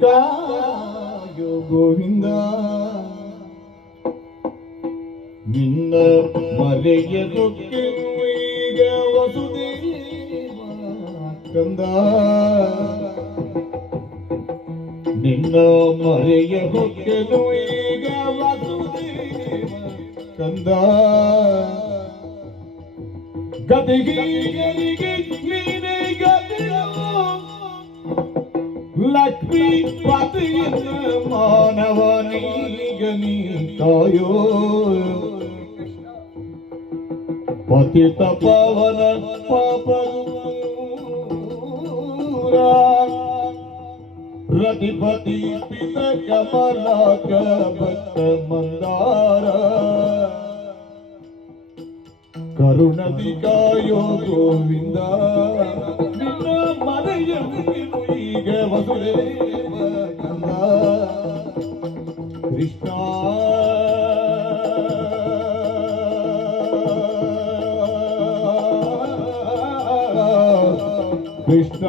ಕಾಯೋ ಗೋವಿಂದ ನಿನ್ನ ಮರೆಯದೊಕ್ಕೆ ಈಗ ವಸುದೇವ ಕಂದ ನಿನ್ನ ಮರೆಯ ಹೊಕ್ಕೆನು ಈಗ ವಸುದೇವ ಕಂದ ಗದಿಗೀಗರಿಗೆ ನೀನೇ ಗದಿಯೋ ಲಕ್ಷ್ಮೀ ಪತಿಯನ್ನ ಮಾನವನಿಗ ನೀ ಕಾಯೋ ಪತಿತ ಪವನ ಪಾಪದೂರ ರತಿಪತಿ ಪಿತ ಕಮಲಾಕ ಭಕ್ತ ಮಂದಾರ ಕರುಣದಿ ಕಾಯೋ ಗೋವಿಂದ ನಿನ್ನ ಮನೆಯ ಈಗ ವಸುದೇವ ಕಂದ ಕೃಷ್ಣ ಕೃಷ್ಣ